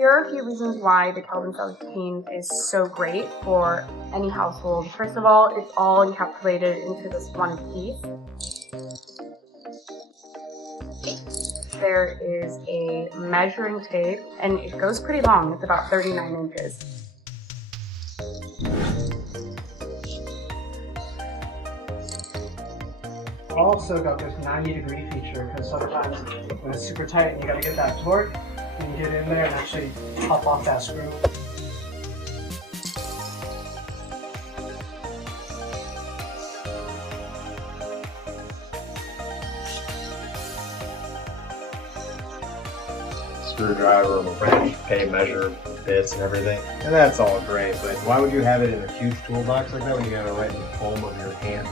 Here are a few reasons why the Kelvin 17 is so great for any household. First of all, it's all encapsulated into this one piece. There is a measuring tape, and it goes pretty long. It's about 39 inches. Also got this 90-degree feature, because sometimes when it's super tight and you gotta get that torque, you can get in there and actually pop off that screw. Screwdriver, a wrench, tape measure, bits and everything. And that's all great, but why would you have it in a huge toolbox like that when you have it right in the palm of your hand?